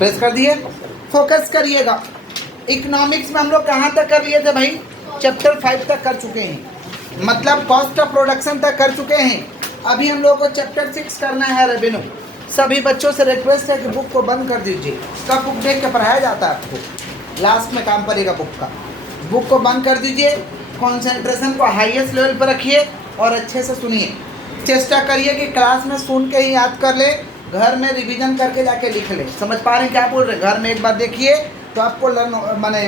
Press कर दिए, focus करिएगा। इकोनॉमिक्स में हम लोग कहाँ तक कर लिए थे भाई? चैप्टर 5 तक कर चुके हैं, मतलब कॉस्ट ऑफ प्रोडक्शन तक कर चुके हैं। अभी हम लोग को चैप्टर 6 करना है, रेवेन्यू। सभी बच्चों से रिक्वेस्ट है कि बुक को बंद कर दीजिए। कब बुक देख के पढ़ाया जाता है आपको? लास्ट में काम पड़ेगा बुक का। बुक को बंद कर दीजिए, कंसंट्रेशन को हाईएस्ट लेवल पर रखिए और अच्छे से सुनिए। चेष्टा करिए कि क्लास में सुन के ही याद कर ले, घर में रिवीजन करके जाके लिख ले। समझ पा रहे हैं क्या बोल रहे हैं? घर में एक बार देखिए तो आपको लर्न, माने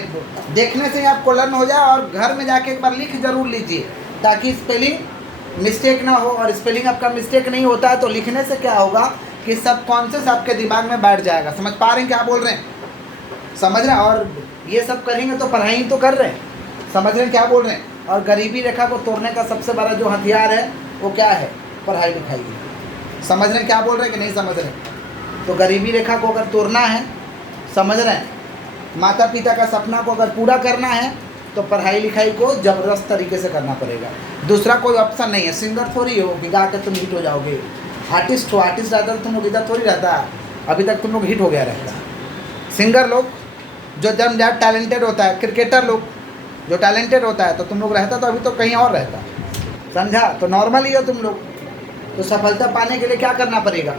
देखने से ही आपको लर्न हो जाए, और घर में जाके एक बार लिख जरूर लीजिए ताकि स्पेलिंग मिस्टेक ना हो। और स्पेलिंग आपका मिस्टेक नहीं होता है तो लिखने से क्या होगा कि सबकॉन्शियस आपके दिमाग में बैठ जाएगा। समझ पा रहे हैं क्या बोल रहे हैं? समझ रहे हैं? और ये सब करेंगे तो पढ़ाई तो कर रहे हैं। समझ रहे हैं क्या बोल रहे हैं? और गरीबी रेखा को तोड़ने का सबसे बड़ा जो हथियार है वो क्या है? पढ़ाई लिखाई। समझ रहे हैं क्या बोल रहे हैं कि नहीं समझ रहे हैं? तो गरीबी रेखा को अगर तोड़ना है, समझ रहे हैं, माता पिता का सपना को अगर पूरा करना है तो पढ़ाई लिखाई को ज़बरदस्त तरीके से करना पड़ेगा। दूसरा कोई ऑप्शन नहीं है। सिंगर थोड़ी हो बिगा के तुम हिट हो जाओगे। आर्टिस्ट हो, आर्टिस्ट रहता तो तुम लोग इधर थोड़ी रहता। अभी तक तुम लोग हिट हो गया रहता। सिंगर लोग जो जब ज़्यादा टैलेंटेड होता है, क्रिकेटर लोग जो टैलेंटेड होता है तो तुम लोग रहता तो अभी तो कहीं और रहता। समझा? तो नॉर्मल ही हो तुम लोग। तो सफलता पाने के लिए क्या करना पड़ेगा?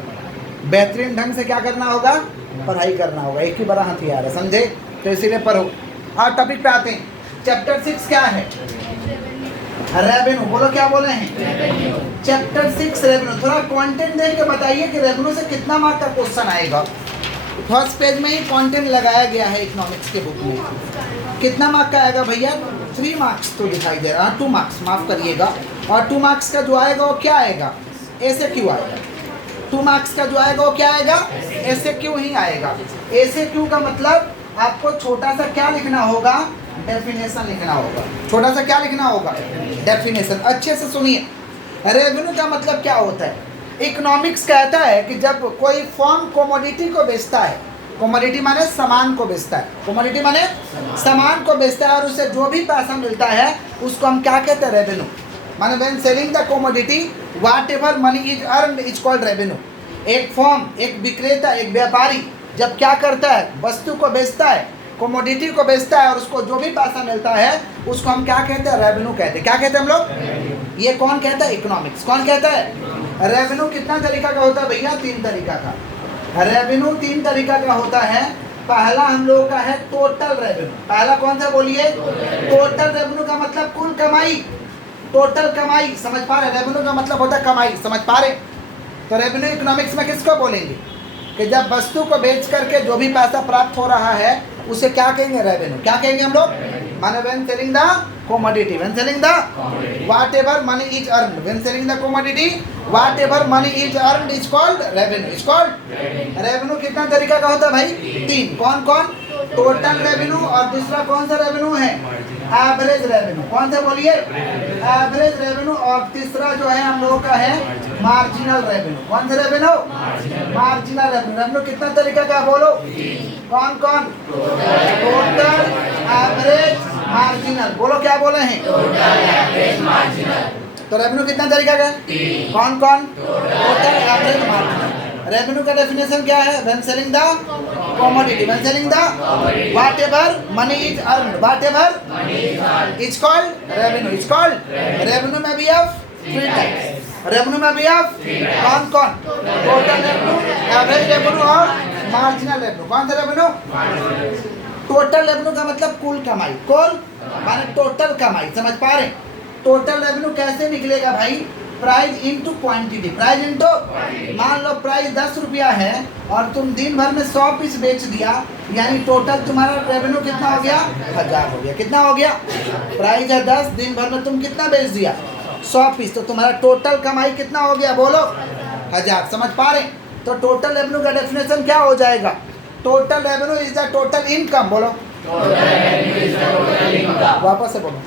बेहतरीन ढंग से क्या करना होगा? पढ़ाई करना होगा। एक ही बड़ा हथियार है, समझे? तो इसीलिए पढ़ो। और टॉपिक पे आते हैं। चैप्टर 6 क्या है? रेवेन्यू। बोलो क्या बोले हैं? Chapter 6 revenue. थोड़ा कंटेंट देख के बताइए कि रेवेन्यू से कितना मार्क का क्वेश्चन आएगा। फर्स्ट पेज में ही कंटेंट लगाया गया है इकोनॉमिक्स के बुक में। कितना मार्क का आएगा भैया? 3 मार्क्स तो दिखाई दे रहा है। 2 मार्क्स, माफ करिएगा। और 2 मार्क्स का जो आएगा वो क्या आएगा? ऐसे क्यों आएगा? 2 मार्क्स का जो आएगा वो क्या आएगा? ऐसे क्यों ही आएगा। ऐसे क्यों का मतलब आपको छोटा सा क्या लिखना होगा? डेफिनेशन लिखना होगा। छोटा सा क्या लिखना होगा? डेफिनेशन। अच्छे से सुनिए। रेवेन्यू का मतलब क्या होता है? इकोनॉमिक्स कहता है कि जब कोई फर्म कमोडिटी को बेचता है, कमोडिटी माने सामान को बेचता है, कमोडिटी माने सामान को बेचता है, और उससे जो भी पैसा मिलता है उसको हम क्या कहते हैं? रेवेन्यू। माने when selling the commodity what ever money is earned is called revenue. एक फर्म, एक विक्रेता, एक व्यापारी जब क्या करता है? वस्तु को बेचता है, कमोडिटी को बेचता है, और उसको जो भी पैसा मिलता है उसको हम क्या कहते हैं? रेवेन्यू कहते हैं। क्या कहते हैं हम लोग? ये कौन कहता है? इकोनॉमिक्स। कौन कहता है? रेवेन्यू कितना तरीका का होता है भैया? 3 तरीका का। रेवेन्यू 3 तरीका का होता है। पहला हम लोगों का है टोटल रेवेन्यू। पहला कौन सा बोलिए? टोटल रेवेन्यू का मतलब कुल कमाई, टोटल कमाई। समझ पा रहे? रेवेन्यू का मतलब होता है कमाई। समझ पा रहे? तो रेवेन्यू इकोनॉमिक्स में किसको बोलेंगे? कि जब वस्तु को बेच करके जो भी पैसा प्राप्त हो रहा है उसे क्या कहेंगे? रेवेन्यू। क्या कहेंगे हम लोग? माने when selling the commodity, when selling the whatever money is earned, when selling the commodity whatever money is earned is called revenue, is called revenue। कितना तरीका का होता है भाई? 3। कौन कौन? टोटल रेवेन्यू, और दूसरा कौन सा रेवेन्यू है? Average revenue. कौन सा बोलिए? Average revenue. और तीसरा जो है हम लोगों का है मार्जिनल रेवेन्यू। कौन सा रेवेन्यू? Marginal revenue. रेवेन्यू कितना तरीका का? बोलो कौन कौन? Total, average, marginal. बोलो क्या बोले हैं? Total, average, marginal. तो रेवेन्यू कितना तरीका का? कौन कौन? Total, average, marginal. रेवेन्यू का डेफिनेशन क्या है? When selling the commodity, when selling the whatever money is earned, whatever is called revenue, is called revenue. में भी ऑफ 3 टाइप्स। रेवेन्यू में भी ऑफ कौन कौन? टोटल रेवेन्यू, एवरेज रेवेन्यू और मार्जिनल रेवेन्यू। कौन सा रेवेन्यू? टोटल रेवेन्यू का मतलब कुल कमाई, कुल माने टोटल कमाई। समझ पा रहे? टोटल रेवेन्यू कैसे निकलेगा भाई? Price into quantity. Price into, मान लो प्राइस 10 रुपया है और तुम दिन भर में 100 पीस बेच दिया, यानी टोटल तुम्हारा रेवेन्यू कितना हो गया? 1000 हो गया। कितना हो गया? प्राइस है 10, दिन भर में तुम कितना बेच दिया? 100 पीस। तो तुम्हारा टोटल कमाई कितना हो गया? बोलो 1000। समझ पा रहे? तो टोटल रेवेन्यू का डेफिनेशन क्या हो जाएगा? Total revenue is the total income. बोलो वापस से बोलो,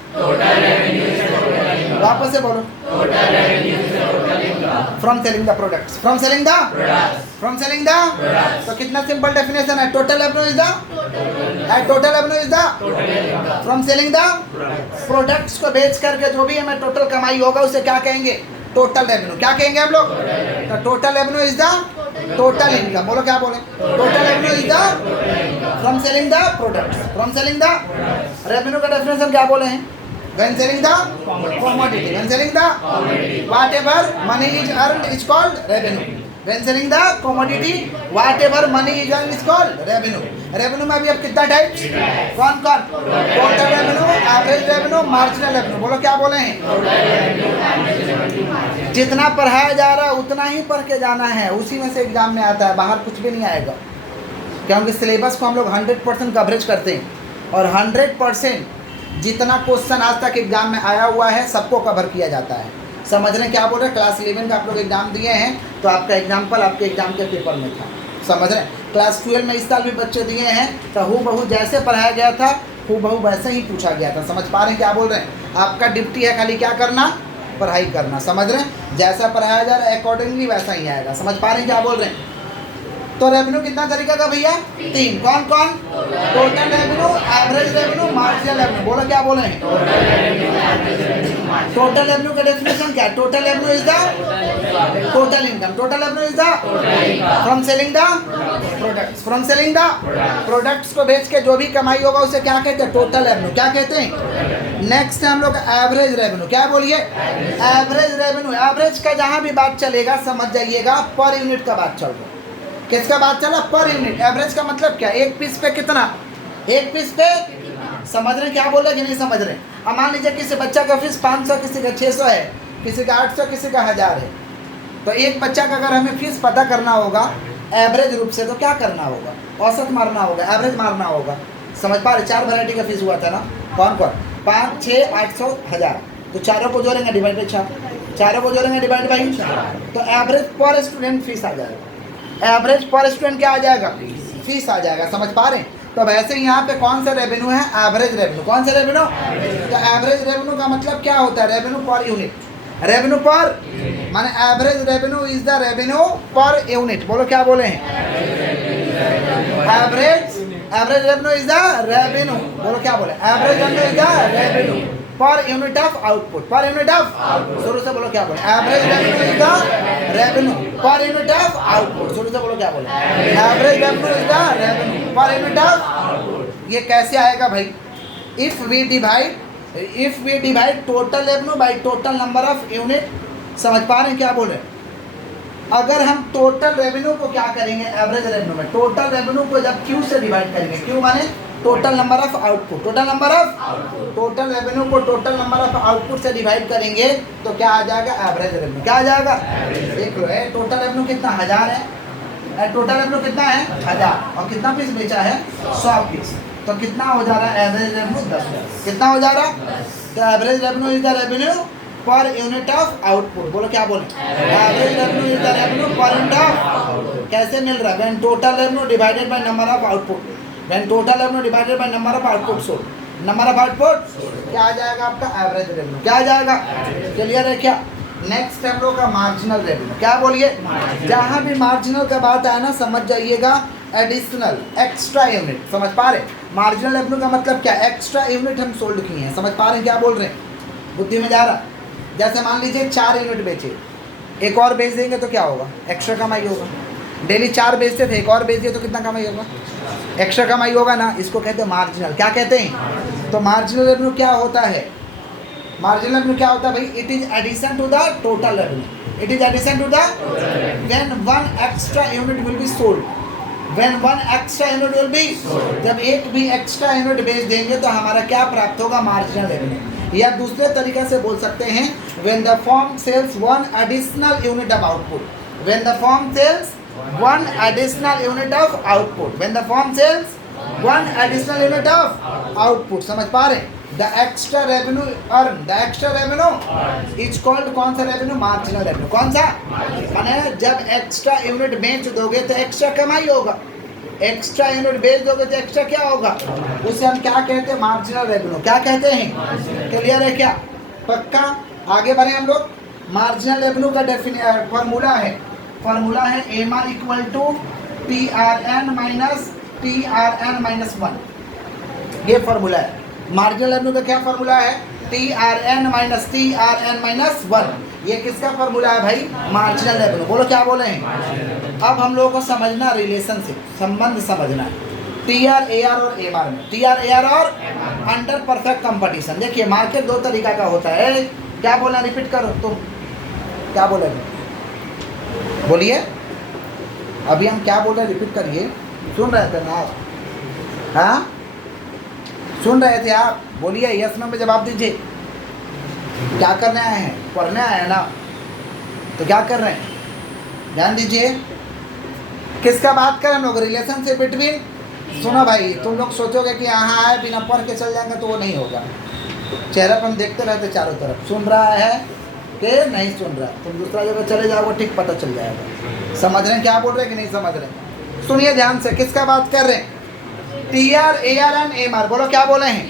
वापस से बोलो। From selling the products, from selling the, from selling the. तो कितना सिंपल डेफिनेशन है? Total revenue is the, total revenue is the from selling the products को बेच करके जो भी हमें टोटल कमाई होगा उसे क्या कहेंगे? Total revenue. क्या कहेंगे हम लोग? तो total revenue is the total income. बोलो क्या बोले? Total revenue is the from selling the products, from selling the. Revenue का डेफिनेशन क्या बोले हैं? When selling the commodity, when selling the whatever money is earned is called revenue. When selling the commodity, whatever money is earned is called revenue. Revenue में अभी अब कितना types? कौन कौन? Total revenue, average revenue, marginal revenue. बोलो क्या बोले हैं? जितना पढ़ाया जा रहा है उतना ही पढ़ के जाना है, उसी में से एग्जाम में आता है, बाहर कुछ भी नहीं आएगा। क्योंकि सिलेबस को हम लोग 100% कवरेज करते हैं और 100% जितना क्वेश्चन आज तक एग्जाम में आया हुआ है सबको कवर किया जाता है। समझ रहे हैं क्या बोल रहे हैं? क्लास 11 का आप लोग एग्जाम दिए हैं तो आपका एग्जाम्पल आपके एग्जाम के पेपर में था। समझ रहे हैं? क्लास 12 में इस साल भी बच्चे दिए हैं तो हूबहू जैसे पढ़ाया गया था हूबहू वैसे ही पूछा गया था। समझ पा रहे हैं क्या बोल रहे हैं? आपका ड्यूटी है खाली क्या करना? पढ़ाई करना। समझ रहे हैं? जैसा पढ़ाया जा रहा है अकॉर्डिंगली वैसा ही आएगा। समझ पा रहे हैं क्या बोल रहे हैं? तो रेवेन्यू कितना तरीका का भैया? 3। कौन कौन? Total revenue, average revenue, marginal revenue. बोलो क्या बोले हैं? टोटल रेवेन्यू का डेफिनेशन क्या है? Total revenue is the total income. Total revenue is the from selling the products, from selling the products को बेच के जो भी कमाई होगा उसे क्या कहते हैं? Total revenue. क्या कहते हैं? नेक्स्ट है हम लोग एवरेज रेवेन्यू। क्या बोलिए? Average revenue. एवरेज का जहां भी बात चलेगा समझ जाइएगा पर यूनिट का बात चल रहा है। किसका बात चला? Per unit. एवरेज का मतलब क्या? एक पीस पे कितना? एक पीस पे। समझ रहे हैं क्या बोल रहे हैं कि नहीं समझ रहे हैं? अब मान लीजिए किसी बच्चा का फीस 500, किसी का 600 है, किसी का 800, किसी का 1000 है। तो एक बच्चा का अगर हमें फीस पता करना होगा एवरेज रूप से तो क्या करना होगा? औसत मारना होगा, एवरेज मारना होगा। समझ पा रहे? 4 वैरायटी का फीस हुआ था ना, कौन कौन? 5, 6, 800, 1000। तो चारों को जोड़ेंगे डिवाइड बाई 4, चारों को जोड़ेंगे डिवाइड बाई 4, तो एवरेज पर स्टूडेंट फीस आ जाएगा। एवरेज पर स्टूडेंट क्या आ जाएगा? फीस आ जाएगा। समझ पा रहे हैं? तो वैसे यहाँ पे कौन सा रेवेन्यू है? Average revenue. कौन सा रेवेन्यू? तो एवरेज रेवेन्यू का मतलब क्या होता है? Revenue per unit. Revenue per माने average revenue is the revenue per unit. बोलो क्या बोले हैं? Average revenue is the revenue. बोलो क्या बोले? Average revenue is the revenue per unit of output. Per unit of शुरू से बोलो क्या बोले? Average revenue is the revenue per unit of output. शुरू से बोलो क्या बोले? Average revenue is the revenue per unit of. ये कैसे आएगा भाई? If we divide total revenue by total number of unit. समझ पा रहे हैं क्या बोल रहे हैं? अगर हम टोटल रेवेन्यू को क्या करेंगे? एवरेज रेवेन्यू में टोटल रेवेन्यू को जब क्यू से डिवाइड करेंगे, क्यू माने total number of output, total number of total revenue को टोटल नंबर ऑफ आउटपुट से डिवाइड करेंगे तो क्या आ जाएगा? Average revenue. क्या आ जाएगा? देख लो, टोटल रेवेन्यू कितना? 1000 है। टोटल रेवेन्यू कितना है? 1000। और कितना पीस बेचा है? 100 पीस। तो कितना हो जा रहा है? Average revenue 10। कितना हो जा रहा है? तो average revenue is the revenue per unit of output. बोलो क्या बोले? Average revenue is the revenue per unit of. कैसे मिल रहा है? When total revenue divided by number of output. When total revenue divided by number of output sold. Number of output क्या आ जाएगा आपका? Average revenue. क्या आ जाएगा? क्लियर है क्या? नेक्स्ट हम लोग का मार्जिनल रेवेन्यू। क्या बोलिए? जहाँ भी मार्जिनल का बात आया ना समझ जाइएगा एडिशनल, एक्स्ट्रा यूनिट। समझ पा रहे? मार्जिनल रेवेन्यू का मतलब क्या? एक्स्ट्रा यूनिट हम सोल्ड किए हैं। समझ पा रहे हैं क्या बोल रहे हैं? बुद्धि में जा रहा? जैसे मान लीजिए 4 यूनिट बेचे, एक और बेच देंगे तो क्या होगा? एक्स्ट्रा कमाई होगा। डेली 4 बेचते थे, एक और बेच दिए तो कितना कमाई होगा? एक्स्ट्रा कमाई होगा ना। इसको कहते हैं मार्जिनल। क्या कहते हैं? तो मार्जिनल रेवेन्यू क्या होता है? मार्जिनल रेवेन्यू क्या होता है भाई? It is addition to the total revenue. It is addition to the when one extra unit will be sold. When one extra unit will be, जब एक भी एक्स्ट्रा यूनिट बेच देंगे तो हमारा क्या प्राप्त होगा? Marginal revenue. या दूसरे तरीके से बोल सकते हैं when the firm sells one additional unit of output. When the firm sells one additional unit of output. When the firm sells one additional unit of output. समझ पा रहे? The extra revenue earned, the extra revenue is called कौन सा revenue? Marginal revenue। कौन सा? माने जब extra unit बेच दोगे तो एक्स्ट्रा कमाई होगा। एक्स्ट्रा यूनिट बेच दोगे तो एक्स्ट्रा क्या होगा? उसे हम क्या कहते हैं? Marginal revenue. क्या कहते हैं? क्लियर है क्या? पक्का? आगे बढ़े हम लोग। मार्जिनल रेवेन्यू का फॉर्मूला है, फॉर्मूला है MR equal to TRN minus TRN minus 1। ये फॉर्मूला है। मार्जिनल रेवेन्यू का क्या फॉर्मूला है? TRN minus TRN minus 1। ये किसका फॉर्मूला है भाई? Marginal revenue. बोलो क्या बोले हैं? अब हम लोगों को समझना रिलेशनशिप, संबंध समझना है टीआर एआर और एमआर में। टीआर एआर और अंडर परफेक्ट कंपटीशन। देखिए मार्केट दो तरीका का होता है। क्या बोला, रिपीट करो तुम, क्या बोले बोलिए, अभी हम क्या बोल रहे रिपीट करिए। सुन रहे थे ना आप? हाँ सुन रहे थे आप? बोलिए, यस नो में जवाब दीजिए। क्या करने आए हैं? पढ़ने आए हैं ना, तो क्या कर रहे हैं? ध्यान दीजिए। किसका बात करें हम लोग? Relationship between. सुनो भाई, तुम लोग सोचोगे कि यहाँ आए बिना पढ़ के चल जाएंगे तो वो नहीं होगा। चेहरा पर हम देखते रहते चारों तरफ, सुन रहा है कि नहीं सुन रहा। तुम दूसरा जगह चले जाओगे ठीक पता चल जाएगा। समझ रहे हैं क्या बोल रहे हैं कि नहीं समझ रहे? सुनिए ध्यान से, किसका बात कर रहे हैं? TR AR and MR. बोलो क्या बोले हैं?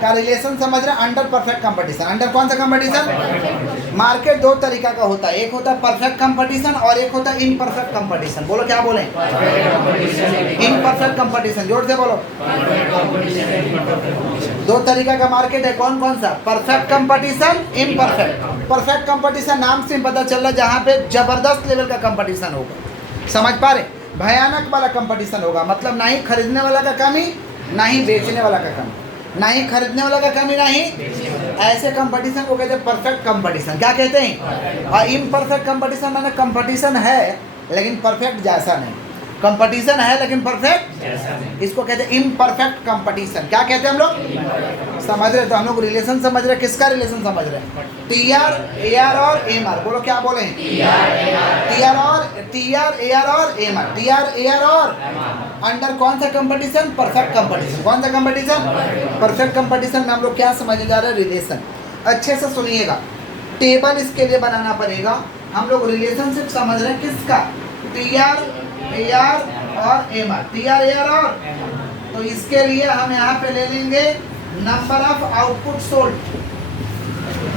का रिलेशन समझ रहे हैं? Under perfect competition. अंडर कौन सा कंपटीशन? मार्केट दो तरीका का होता है, एक होता है परफेक्ट कंपटीशन और एक होता है इनपरफेक्ट कंपटीशन। बोलो क्या बोले? Imperfect competition. जोर से बोलो। दो तरीका का मार्केट है, कौन कौन सा? Perfect competition, imperfect. Perfect competition नाम से पता चल रहा है, जहाँ पे जबरदस्त लेवल का कंपटीशन होगा। समझ पा रहे? भयानक वाला कंपटीशन होगा, मतलब ना ही खरीदने वाला का कमी, ना ही बेचने वाला का कमी, ना ही खरीदने वाला का कमी, ना ही ऐसे कंपटीशन को कहते हैं परफेक्ट कंपटीशन। क्या कहते हैं? और इम्परफेक्ट कंपटीशन माने कंपटीशन है लेकिन परफेक्ट जैसा नहीं। कंपटीशन है लेकिन परफेक्ट, इसको कहते हैं इम्परफेक्ट कंपटीशन। क्या कहते हैं हम लोग? समझ रहे? तो हम लोग रिलेशन समझ रहे, किसका रिलेशन समझ रहे हैं? टीआर एआर और एमआर। बोलो क्या बोले हैं? टीआर एआर और एमआर। टीआर एआर और अंडर कौन सा कंपटीशन? Perfect competition. कौन सा कंपटीशन? परफेक्ट कंपटीशन में हम लोग क्या समझने जा रहे हैं? रिलेशन। अच्छे से सुनिएगा, टेबल इसके लिए बनाना पड़ेगा। हम लोग रिलेशनशिप समझ रहे हैं किसका? टीआर एआर और एमआर। टीआर एआर और, तो इसके लिए हम यहाँ पे ले लेंगे number of output sold.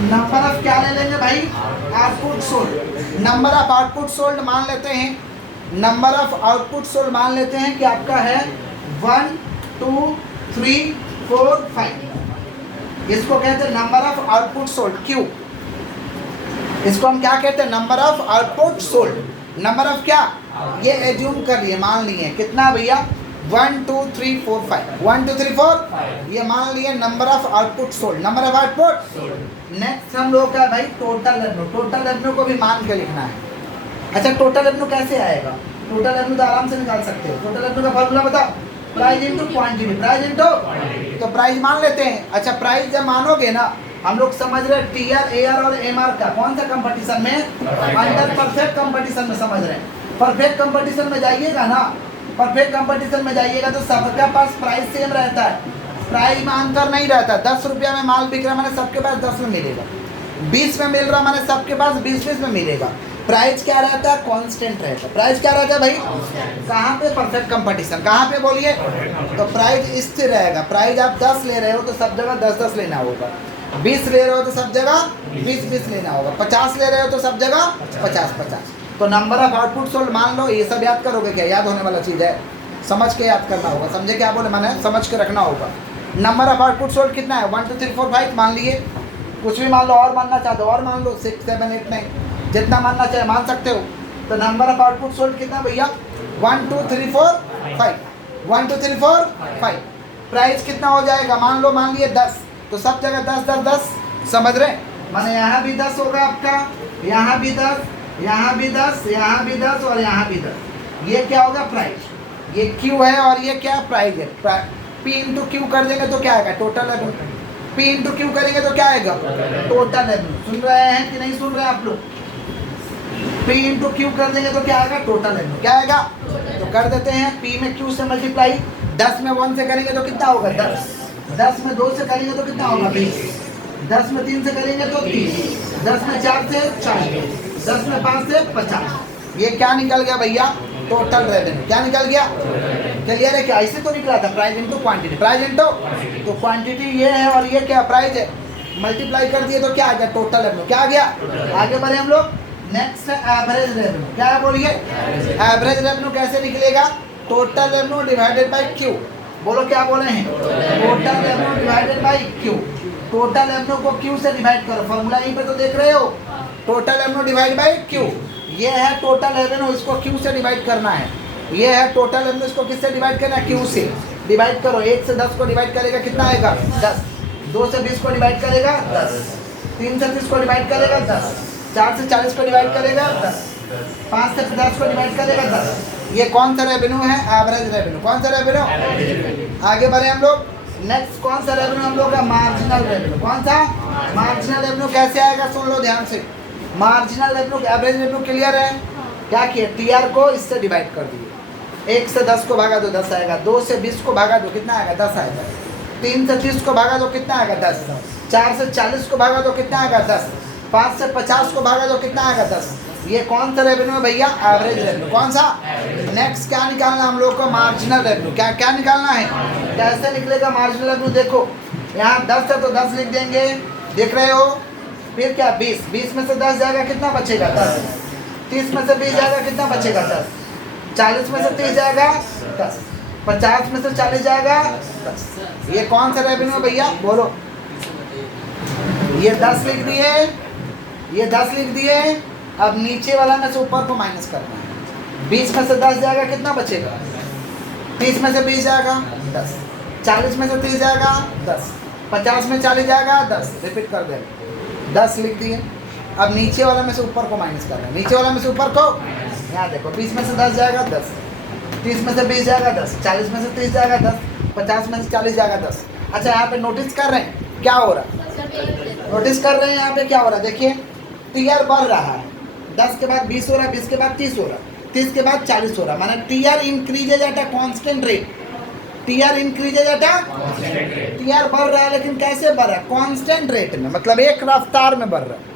Number of क्या ले लेंगे भाई? Output sold. Number of output sold मान लेते हैं, नंबर ऑफ आउटपुट सोल्ड मान लेते हैं कि आपका है 1 2 3 4 5। इसको कहते हैं number of output sold, Q. इसको हम क्या कहते हैं? Number of output sold. Number of क्या? ये एज्यूम कर लिए, मान लिए कितना भैया? 1 2 3 4 5। 1 2 3 4 ये मान लिए number of output sold. Number of output. Next हम लोग का भाई टोटल रेवेन्यू। टोटल रेवेन्यू को भी मान के लिखना है। अच्छा टोटल रेवेन्यू कैसे आएगा? टोटल रेवेन्यू तो आराम से निकाल सकते हो। टोटल रेवेन्यू का फॉर्मूला बताओ। Price into quantity. Price into, तो प्राइस मान लेते हैं। अच्छा प्राइस जब मानोगे ना, हम लोग समझ रहे हैं टीआर एआर और एमआर का कौन सा कंपटीशन में? अंडर परफेक्ट कंपटीशन में समझ रहे हैं। परफेक्ट कंपटीशन में जाइएगा ना, परफेक्ट कंपटीशन में जाइएगा तो सबका पास प्राइस सेम रहता है, प्राइस में अंतर नहीं रहता। 10 रुपया में माल बिक रहा माने सबके पास 10 में मिलेगा, 20 में मिल रहा माने सबके पास 20 में मिलेगा। प्राइस क्या रहता है? कांस्टेंट रहता है। प्राइस क्या रहता है भाई? कहाँ पे? Perfect competition. कहाँ पे बोलिए? तो प्राइस स्थिर रहेगा। प्राइस आप 10 ले रहे हो तो सब जगह 10 लेना होगा, 20 ले रहे हो तो सब जगह 20 लेना होगा, 50 ले रहे हो तो सब जगह 50। तो नंबर ऑफ आउटपुट सोल्ड मान लो। ये सब याद करोगे क्या? याद होने वाला चीज़ है, समझ के याद करना होगा। समझे क्या बोले मैंने? समझ के रखना होगा। नंबर ऑफ आउटपुट सोल्ड कितना है? 1 2 3 4 5 मान लिए। कुछ भी मान लो, और मानना चाहते हो और मान लो, 6 7 8 9 जितना मानना चाहे मान सकते हो। तो नंबर ऑफ आउटपुट सोल्ड कितना भैया? 1 2 3 4 5। 1 2 3 4 5। प्राइस कितना हो जाएगा? मान लो मान लिए 10, तो सब जगह 10 10 10। समझ रहे? माने यहाँ भी 10 होगा आपका, यहाँ भी 10, यहाँ भी 10, यहाँ भी 10 और यहाँ भी 10। ये क्या होगा? प्राइस। ये क्यू है और ये क्या? प्राइस है। पी इंटू क्यू कर देंगे तो क्या आएगा? Total revenue. P into Q करेंगे तो क्या आएगा? Total revenue. सुन रहे हैं कि नहीं सुन रहे हैं आप लोग? पी इंटू क्यू कर देंगे तो क्या आएगा? Total revenue. क्या आएगा? तो कर देते हैं, पी में क्यू से मल्टीप्लाई। 10 में 1 से करेंगे तो कितना होगा? 10। 10 में 2 से करेंगे तो कितना होगा? 20। 10 में 3 से करेंगे तो 30। 10 में 4 से 40। 10 में 5 से 50। ये क्या निकल गया भैया? Total revenue. क्या निकल गया? क्लियर है क्या? ऐसे तो निकला था, price into quantity. Price into, तो क्वांटिटी ये है और ये क्या? प्राइस है। मल्टीप्लाई कर दिए तो क्या आ गया? Total revenue. क्या आ गया? आगे बढ़े हम लोग। नेक्स्ट है एवरेज रेवेन्यू। क्या है बोलिए? एवरेज रेवेन्यू कैसे निकलेगा? Total revenue divided by Q. बोलो क्या बोले हैं? Total revenue divided by Q. Total revenue को क्यू से डिवाइड करो, फॉर्मूला यहीं पे तो देख रहे हो। Total revenue divide by Q. ये है टोटल रेवेन्यू, इसको क्यू से डिवाइड करना है। ये है टोटल रेवेन्यू, इसको किससे डिवाइड करना है? क्यू से। डिवाइड करो, 1 से 10 को डिवाइड करेगा कितना आएगा? 10। 2 से 20 को डिवाइड करेगा 10। 3 से 30 को डिवाइड करेगा 10। 4 से 40 को डिवाइड करेगा 10। 5 से 50 को डिवाइड करेगा 10। ये कौन सा रेवेन्यू है? Average revenue. कौन सा रेवेन्यू? आगे बढ़े हम लोग। नेक्स्ट कौन सा रेवेन्यू हम लोग का? Marginal revenue. कौन सा? Marginal revenue. कैसे आएगा सुन लो ध्यान से। Marginal revenue, average revenue clear है? क्या किया? टीआर को इससे डिवाइड कर दिए। 1 से 10 को भागा दो 10 आएगा। 2 से 20 को भागा दो कितना आएगा? 10 आएगा। 3 से 30 को भागा दो कितना आएगा? 10। 4 से 40 को भागा दो कितना आएगा? 10। 5 से 50 को भागा दो कितना आएगा? 10। ये कौन सा रेवेन्यू है भैया? Average revenue. कौन सा? नेक्स्ट क्या निकालना हम लोग को? Marginal revenue. क्या क्या निकालना है? कैसे निकलेगा मार्जिनल रेवेन्यू? देखो यहाँ 10 है तो 10 लिख देंगे, देख रहे हो। फिर क्या? 20। 20 में से 10 जाएगा कितना बचेगा? 10। 30 में से 20 जाएगा कितना बचेगा? 10। 40 में से 30 जाएगा 10। 50 में से 40 जाएगा 10। ये कौन सा रेवेन्यू है भैया? बोलो। ये 10 लिख दिए, ये 10 लिख दिए। अब नीचे वाला में से ऊपर को माइनस करना है। 20 में से 10 जाएगा कितना बचेगा? 30 में से 20 जाएगा 10। 40 में से 30 जाएगा 10। 50 में 40 जाएगा 10। रिपीट कर दे, 10 लिख दिए। अब नीचे वाला में से ऊपर को माइनस करना है। नीचे वाला में से ऊपर को, यहाँ देखो 20 में से 10 जाएगा 10। 30 में से 20 जाएगा 10। 40 में से 30 जाएगा 10। 50 में से 40 जाएगा 10। अच्छा यहाँ पे नोटिस कर रहे हैं क्या हो रहा है? नोटिस कर रहे हैं यहाँ पे क्या हो रहा है? देखिए टीआर बढ़ रहा है। 10 के बाद 20 हो रहा है, 20 के बाद 30 हो रहा है, 30 के बाद 40 हो रहा है। माने TR increases at a constant rate. TR increases at a TR बढ़ रहा है, लेकिन कैसे बढ़ रहा है? कांस्टेंट रेट में, मतलब एक रफ्तार में बढ़ रहा है।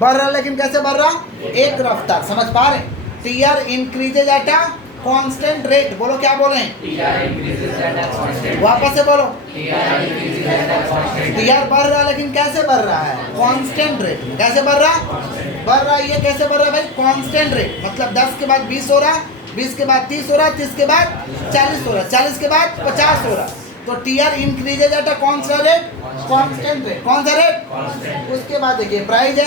बढ़ रहा है लेकिन कैसे बढ़ रहा? एक रफ्तार। समझ पा रहे? TR increases at a constant rate. बोलो क्या बोले? वापस से बोलो। टीआर बढ़ रहा है लेकिन कैसे बढ़ रहा है? कांस्टेंट रेट में। कैसे बढ़ रहा? बढ़ रहा है। ये कैसे बढ़ रहा है भाई? Constant rate. मतलब 10 के बाद 20 हो रहा, 20 के बाद 30 हो रहा, 30 के बाद 40 हो रहा, 40 के बाद 50 हो रहा। तो टीआर इंक्रीजेज एट अ कौन सा रेट? Constant rate. कौन सा रेट? उसके बाद देखिए प्राइस है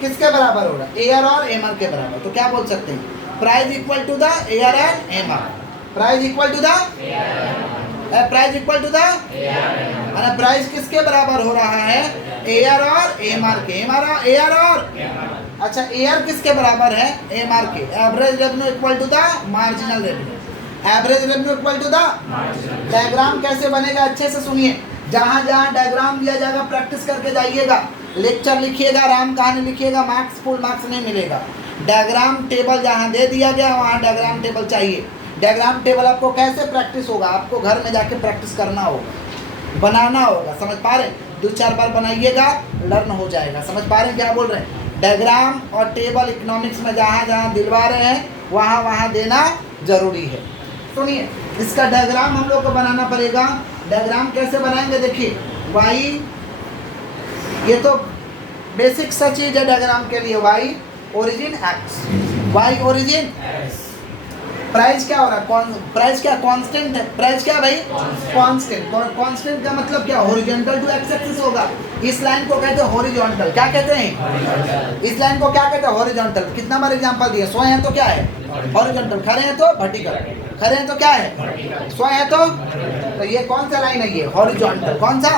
किसके बराबर होगा? एआर और एमआर के बराबर। तो क्या बोल सकते हैं? Price equal to the AR and MR. Price equal to the price equal to the माना प्राइस किसके बराबर हो रहा है? एआर और एमआर के। एआर और अच्छा एआर किसके बराबर है? एमआर के। Average revenue equal to the marginal revenue. Average revenue equal to the. Diagram कैसे बनेगा अच्छे से सुनिए। जहाँ जहाँ डायग्राम दिया जाएगा प्रैक्टिस करके जाइएगा। लेक्चर लिखिएगा, राम कहानी लिखिएगा, मार्क्स फुल मार्क्स नहीं मिलेगा। डायग्राम टेबल जहाँ दे दिया गया वहाँ डायग्राम टेबल चाहिए। डायग्राम टेबल आपको कैसे प्रैक्टिस होगा? आपको घर में जाके प्रैक्टिस करना होगा, बनाना होगा। समझ पा रहे? 2-4 बार बनाइएगा, लर्न हो जाएगा। समझ पा रहे हैं क्या बोल रहे हैं? डायग्राम और टेबल इकोनॉमिक्स में जहाँ जहाँ दिलवा रहे हैं वहाँ वहाँ देना जरूरी है। सुनिए इसका डायग्राम हम लोग को बनाना पड़ेगा। डायग्राम कैसे बनाएंगे? देखिए वाई, ये तो बेसिक सा चीज़ है डायग्राम के लिए। Y origin x, y origin. Price क्या हो रहा है? प्राइस क्या? कांस्टेंट है। प्राइस क्या भाई? कांस्टेंट। कांस्टेंट का मतलब क्या? हॉरिजॉन्टल टू एक्स एक्सिस होगा। इस लाइन को कहते हैं हॉरिजॉन्टल। क्या कहते हैं? इस लाइन को क्या कहते हैं? हॉरिजॉन्टल। कितना बार एग्जांपल दिया? सोए हैं तो क्या है? हॉरिजॉन्टल। खड़े हैं तो वर्टिकल। खड़े हैं तो क्या है? सोए हैं तो ये कौन सा लाइन है? ये हॉरिजॉन्टल। कौन सा?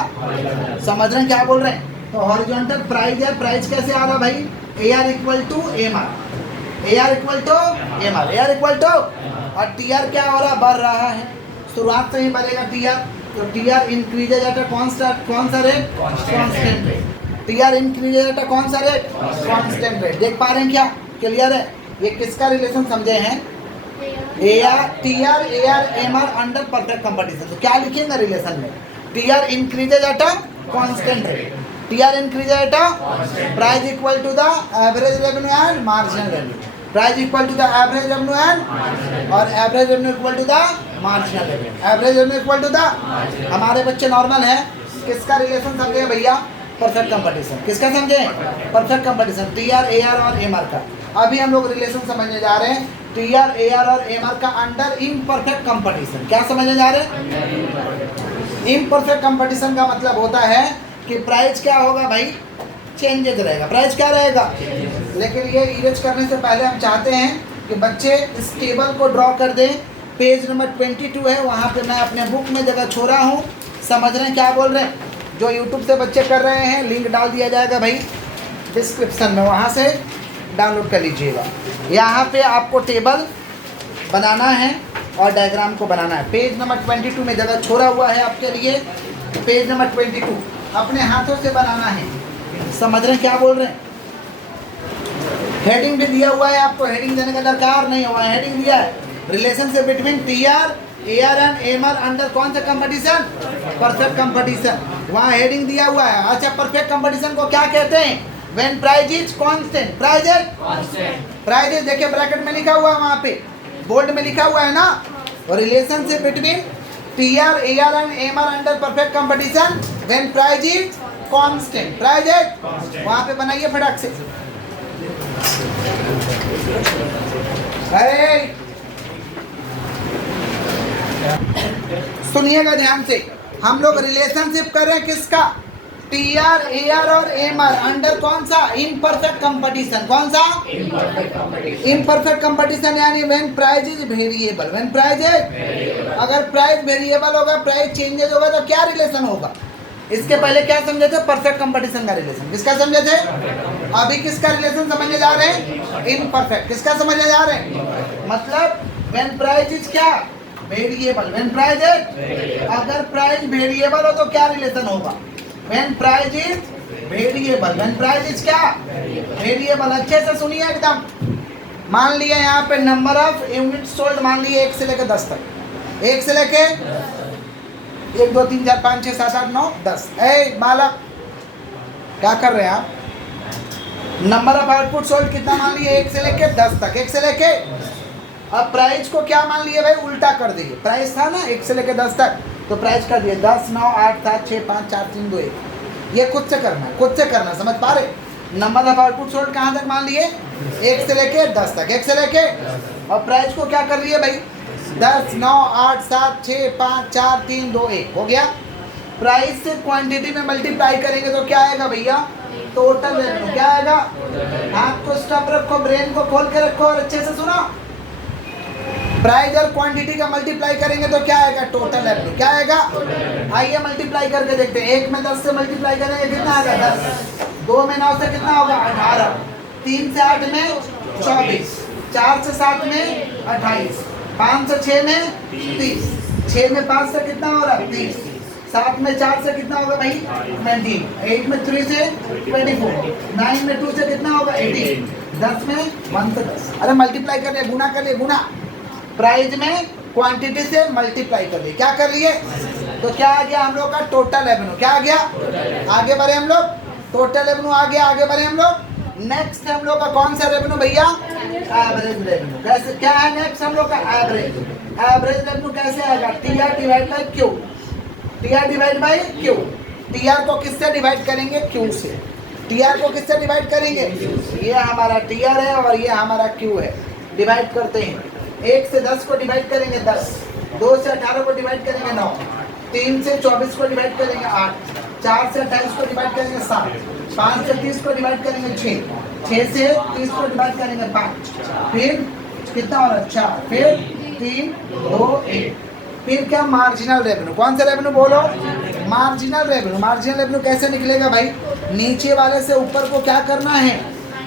समझ रहे हैं क्या बोल रहे हैं? तो हॉरिजॉन्टल प्राइस है। प्राइस कैसे आ रहा भाई? AR equal to MR. AR equal to MR. AR equal to, और टीआर क्या हो रहा? बढ़ रहा है। शुरुआत से ही बढ़ेगा टीआर। तो टीआर इंक्रीजेज एट अ कौन सा rate? Constant rate. TR increases at अ कौन सा रेट? Constant rate. देख पा रहे हैं क्या? क्लियर है? ये किसका रिलेशन समझे हैं? AR, TR, AR, MR under perfect competition. तो क्या लिखेंगे रिलेशन में? TR increases at a constant rate. TR increases at a price equal to the average revenue and marginal revenue. Price equal to the average revenue and, और average revenue equal to the marginal revenue. Average revenue equal to the, हमारे बच्चे normal है। किसका relation समझे भैया? Perfect competition. किसका समझे? Perfect competition. TR, AR और एमआर का। अभी हम लोग रिलेशन समझने जा रहे हैं टीआर, एआर और एमआर का अंडर इम्परफेक्ट कंपटीशन। क्या समझने जा रहे हैं? इम्परफेक्ट कंपटीशन का मतलब होता है कि प्राइस क्या होगा भाई? चेंजेज रहेगा। प्राइस क्या रहेगा? लेकिन ये इरेज करने से पहले हम चाहते हैं कि बच्चे इस टेबल को ड्रॉ कर दें। पेज नंबर 22 है, वहाँ पे मैं अपने बुक में जगह छोड़ा हूँ। समझ रहे हैं क्या बोल रहे हैं? जो यूट्यूब से बच्चे कर रहे हैं, लिंक डाल दिया जाएगा भाई डिस्क्रिप्शन में, वहाँ से डाउनलोड कर लीजिएगा। यहाँ पे आपको टेबल बनाना है और डायग्राम को बनाना है। पेज नंबर 22 में जगह छोड़ा हुआ है आपके लिए। पेज नंबर 22 अपने हाथों से बनाना है। समझ रहे हैं क्या बोल रहे हैं? हेडिंग भी दिया हुआ है, आपको हेडिंग देने का दरकार नहीं हुआ है। हेडिंग दिया है relationship between TR, AR and MR under कौन सा कंपटीशन? Perfect competition. वहाँ हेडिंग दिया हुआ है। अच्छा, परफेक्ट कंपटीशन को क्या कहते हैं? When price is constant. Price is देखिए ब्रैकेट में लिखा हुआ है, वहाँ पे बोल्ड में लिखा हुआ है ना। और relationship between TR, AR and MR under perfect competition when price is constant. Price is वहाँ पे बनाइए फटाक से। अरे सुनिएगा ध्यान से, हम लोग रिलेशनशिप कर रहे हैं किसका? टीआर, एआर और एमआर अंडर कौन सा? Imperfect competition. कौन सा? Imperfect competition. यानी when price is variable. When price is, अगर प्राइस वेरिएबल होगा, प्राइस चेंजेस होगा, तो क्या रिलेशन होगा? इसके पहले क्या समझे थे? परफेक्ट कंपटीशन का रिलेशन। किसका समझे थे? अभी किसका रिलेशन समझने जा रहे हैं? इनपरफेक्ट। किसका समझने जा रहे हैं? मतलब व्हेन प्राइस इज क्या? वेरिएबल। व्हेन प्राइस इज, अगर प्राइस वेरिएबल हो तो क्या रिलेशन होगा? When price is variable. When price is क्या? वेरिएबल। अच्छे से सुनिए एकदम। मान लिया यहाँ पे नंबर ऑफ यूनिट सोल्ड मान लिए 1 से लेकर 10 तक। 1 से लेके 1 2 3 4 5 6 7 8 9 10। ए बालक, क्या कर रहे हैं आप? नंबर ऑफ आउटपुट सोल्ड कितना मान लिए? 1 से लेके 10 तक। 1 से लेके, अब प्राइस को क्या मान लिए भाई? उल्टा कर दिए। प्राइस था ना 1 से लेके 10 तक, तो प्राइस कर दिए 10 9 8 7 6 5 4 3 2 1। ये खुद से करना है, खुद से करना। समझ पा रहे? नंबर ऑफ आउटपुट सोल्ड कहाँ तक मान लिए? 1 से लेके 10 तक। 1 से लेके, और प्राइस को क्या कर लिए भाई? 10 9 8 7 6 5 4 3 2 1 हो गया। प्राइस से क्वांटिटी में मल्टीप्लाई करेंगे तो क्या आएगा भैया? Total revenue. क्या आएगा? हाथ को स्टॉप रखो, ब्रेन को खोल के रखो और अच्छे से सुनो। प्राइस और क्वांटिटी का मल्टीप्लाई करेंगे तो क्या आएगा? Total revenue. क्या आएगा? आइए मल्टीप्लाई करके देखते हैं। 1 में 10 से मल्टीप्लाई करेंगे कितना आएगा? 10। 2 में 9 से कितना होगा? 18। 3 से 8 में 24। 4 से 7 में 28। 5 से 6 में 30। 6 में 5 से कितना हो रहा? 30। 7 में 4 से कितना होगा भाई? 19। 8 में 3 से 24। 9 में 2 से कितना होगा? 18। 10 में 1 से 10। अरे मल्टीप्लाई कर लिए, गुना कर लिए, गुना। प्राइस में क्वांटिटी से मल्टीप्लाई कर लिए। क्या कर लिए? तो क्या आ गया हम लोग का? Total revenue. क्या आ गया? आगे बढ़े हम लोग। टोटल रेवेन्यू आ गया, आगे बढ़े हम लोग। नेक्स्ट हम लोग का कौन सा रेवेन्यू भैया? Average revenue. कैसे, क्या है नेक्स्ट हम लोग का? एवरेज। एवरेज रेवेन्यू कैसे आएगा? TR divide by Q. TR divide by Q. TR को किससे डिवाइड करेंगे? क्यू से। टीआर को किससे डिवाइड करेंगे? ये हमारा टीआर है और ये हमारा क्यू है। डिवाइड करते हैं। 1 से 10 को डिवाइड करेंगे 10। 2 से 18 को डिवाइड करेंगे 9। 3 से 24 को डिवाइड करेंगे 8। 4 से 28 को डिवाइड करेंगे 7। 5 से 30 को डिवाइड करेंगे 6। 6 से 30 को डिवाइड करेंगे 5। फिर कितना हो रहा है? 4। फिर 3 2 1। फिर क्या? Marginal revenue. कौन सा रेवेन्यू बोलो? Marginal revenue. मार्जिनल रेवेन्यू कैसे निकलेगा भाई? नीचे वाले से ऊपर को क्या करना है?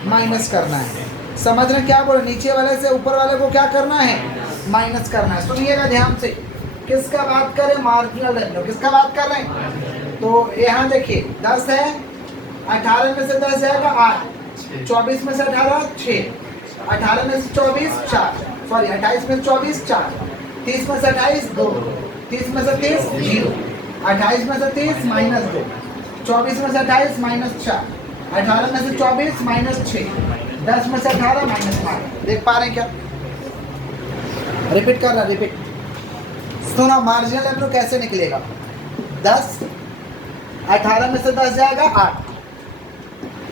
माइनस करना है। समझ रहे क्या बोले? नीचे वाले से ऊपर वाले को क्या करना है? माइनस करना है। सुनिएगा ध्यान से। किसका बात करें? Marginal revenue. किसका बात कर रहे हैं? तो यहाँ देखिए 10 है, 18 में से 10 जाएगा 8। 24 में से 18 6। 18 में से 24 4। सॉरी 28 में से 24 4। 30 में से 28 2। 30 में से 30 0। 28 में से 30 माइनस 2। 24 में से 28 माइनस 4। 18 में से 24 माइनस 6। 10 में से 18 माइनस 5। देख पा रहे हैं क्या? रिपीट कर रहा, रिपीट सुनो। मार्जिनल रेवेन्यू कैसे निकलेगा? 10, 18 में से 10 जाएगा 8।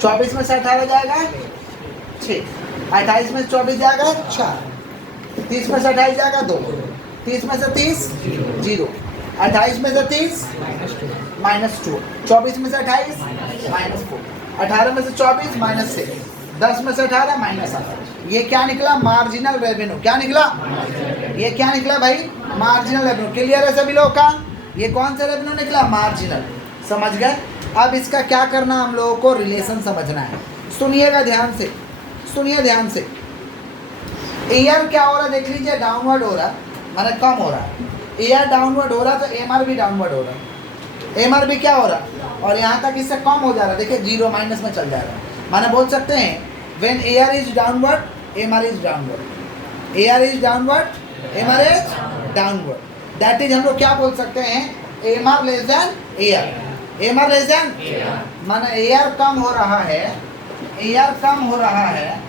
24 में से 18 जाएगा 6। 28 में से 24 जाएगा 4। 30 में से 28 जाएगा 2। 30 में से 30 0। 28 में से 30 माइनस 2। 24 में से 28 माइनस 4। 18 में से 24 माइनस 6। 10 में से 18 माइनस 8, ये क्या निकला? Marginal revenue. क्या निकला? ये क्या निकला भाई? Marginal revenue. क्लियर है सभी लोग का? ये कौन सा रेवेन्यू निकला? मार्जिनल। समझ गए? अब इसका क्या करना, हम लोगों को रिलेशन समझना है। सुनिएगा ध्यान से, सुनिए ध्यान से। ईयर क्या हो रहा है देख लीजिए, डाउनवर्ड हो रहा है, माने कम हो रहा है। ईयर डाउनवर्ड हो रहा है तो एमआर भी डाउनवर्ड हो रहा है। एमआर भी क्या हो रहा है? और यहाँ तक इससे कम हो जा रहा है। देखिए 0 माइनस में चल जा रहा है। माने बोल सकते हैं when year is downward MR is downward. Year is downward MR is downward. That is हम लोग क्या बोल सकते हैं? MR less than year. MR less than माने ईयर कम हो रहा है, ईयर कम हो रहा है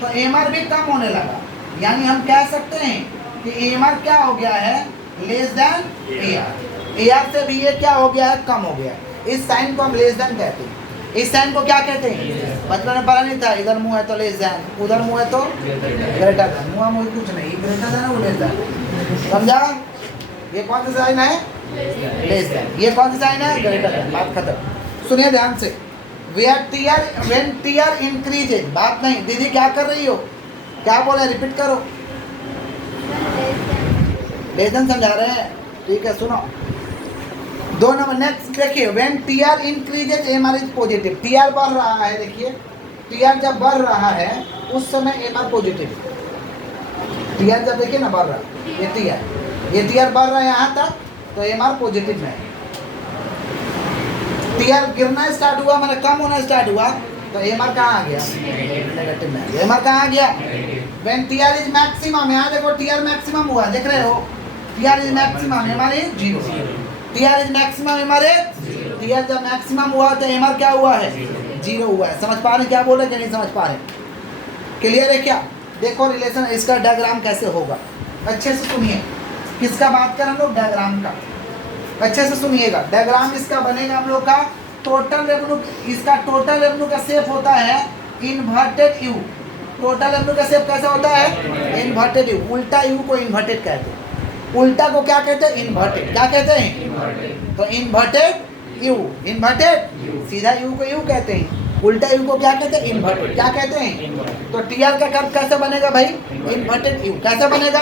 तो एमआर भी कम होने लगा। यानी हम कह सकते हैं कि एमआर क्या हो गया है? Less than year. ईयर से भी ये क्या हो गया है? कम हो गया। इस साइन को हम लेस देन कहते हैं। इस साइन को क्या कहते हैं? बचपन में पढ़ा नहीं था, इधर मुंह है तो लेस देन, उधर मुंह है तो ग्रेटर देन। मुंह मुंह कुछ नहीं, ग्रेटर देन है वो लेस देन। समझा? ये कौन सा साइन है? Less than. ये कौन सा साइन है? Greater than. बात खत्म। सुनिए ध्यान से। व्हेन टीआर इंक्रीजेज, बात नहीं। दीदी क्या कर रही हो? क्या बोले? रिपीट करो। लेस देन समझा रहे हैं? ठीक है, सुनो। 2 नंबर नेक्स्ट देखिए, when TR increases MR is positive. TR बढ़ रहा है, देखिए टीआर जब बढ़ रहा है उस समय एमआर पॉजिटिव। टीआर जब देखिए ना बढ़ रहा है, ये टीआर बढ़ रहा है यहाँ तक तो एमआर पॉजिटिव में है। टीआर गिरना स्टार्ट हुआ, मतलब कम होना स्टार्ट हुआ तो एमआर कहाँ आ गया? नेगेटिव में। एमआर कहाँ आ गया? व्हेन टीआर इज मैक्सिमम, यहाँ देखो टीआर मैक्सिमम हुआ, देख रहे हो? TR is maximum, MR is 0। TR is maximum, MR is, TR जब मैक्सिमम हुआ तो एमआर क्या हुआ है? 0 हुआ है। समझ पा रहे हैं क्या बोल रहे हैं कि नहीं समझ पा रहे? क्लियर है क्या? देखो रिलेशन, इसका डायग्राम कैसे होगा, अच्छे से सुनिए। किसका बात करें हम लोग? डायग्राम का। अच्छे से सुनिएगा। डायग्राम इसका बनेगा हम लोग का टोटल रेवेन्यू। इसका टोटल रेवेन्यू का शेप होता है इन्वर्टेड यू। टोटल रेवेन्यू का शेप कैसा होता है? Inverted you. उल्टा यू को इन्वर्टेड कहते हैं। उल्टा को क्या कहते हैं? इन्वर्टेड। क्या कहते हैं? तो इन्वर्टेड यू। इन्वर्टेड, सीधा यू को यू कहते हैं, उल्टा यू को क्या कहते हैं? इन्वर्टेड। क्या कहते हैं? तो टीआर का कर्व कैसे बनेगा भाई? Inverted you. कैसे बनेगा?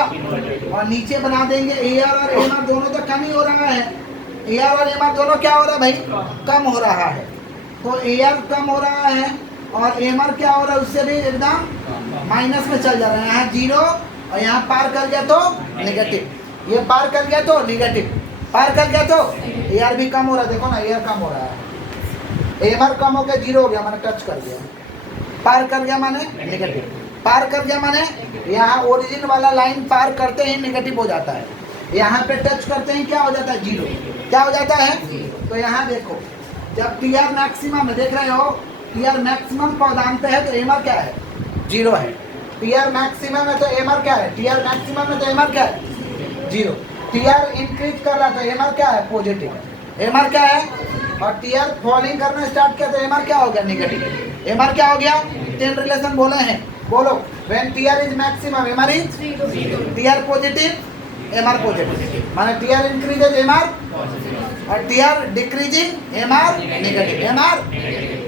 और नीचे बना देंगे एआर और एमआर दोनों तो कम ही हो रहा है। एआर और एमआर दोनों क्या हो रहा है भाई? कम हो रहा है। तो एआर कम हो रहा है और एमआर क्या हो रहा है? उससे भी एकदम माइनस में चल जा रहा है। यहाँ 0 और यहाँ पार कर गया तो नेगेटिव, ये पार कर गया तो नेगेटिव, पार कर गया तो एआर भी कम हो रहा है। देखो ना, एआर कम हो रहा है। एमआर कम होकर 0 हो गया, माने टच कर गया। पार कर गया माने नेगेटिव, पार कर गया माने यहाँ ओरिजिन वाला लाइन पार करते ही नेगेटिव हो जाता है। यहाँ पे टच करते ही क्या हो जाता है? 0। क्या हो जाता है? तो यहाँ देखो, जब टीआर मैक्सिमम है, देख रहे हो टीआर मैक्सिमम पदांक पे है तो एमआर क्या है? 0 है। टीआर मैक्सिमम है तो एमआर क्या है? टीआर मैक्सिमम है तो एमआर क्या है? 0। टीआर इंक्रीज कर रहा था, एमआर क्या है? पॉजिटिव। एमआर क्या है? और टीआर फॉलिंग करना स्टार्ट किया तो एमआर क्या हो गया? नेगेटिव। एमआर क्या हो गया? 10 रिलेशन बोले हैं, बोलो। When TR is maximum MR is 0। TR positive MR positive, माने टीआर इंक्रीजेज एमआर और TR decreasing MR negative. MR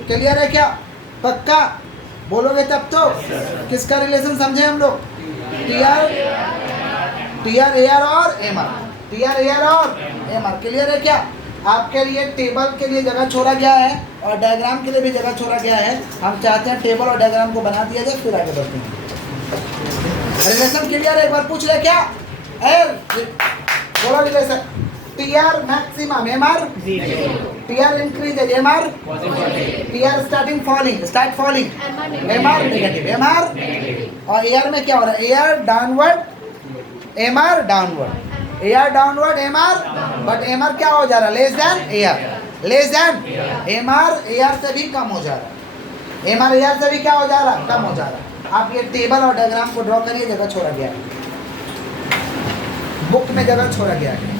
clear है क्या? पक्का बोलोगे तब तो। किसका रिलेशन समझे हम लोग? टीआर, टीआर एआर और एमआर, टीआर एआर और एमआर। क्लियर है क्या? आपके लिए टेबल के लिए जगह छोड़ा गया है और डायग्राम के लिए भी जगह छोड़ा गया है। हम चाहते हैं टेबल और डायग्राम को बना दिया जाए, फिर आगे बढ़ते हैं। रिलेशन क्लियर है? एक बार पूछ रहे क्या? बोलो relation. TR maximum MR 0, TR increase MR positive, TR starting falling, start falling MR negative, MR और एआर में क्या हो रहा है? AR downward MR downward, AR downward MR, but MR क्या हो जा रहा है? Less than AR, less than MR AR से भी कम हो जा रहा है। एमआर एआर से भी क्या हो जा रहा है? कम हो जा रहा है। आप ये टेबल और डायग्राम को ड्रॉ करिए, जगह छोड़ा गया है, बुक में जगह छोड़ा गया है।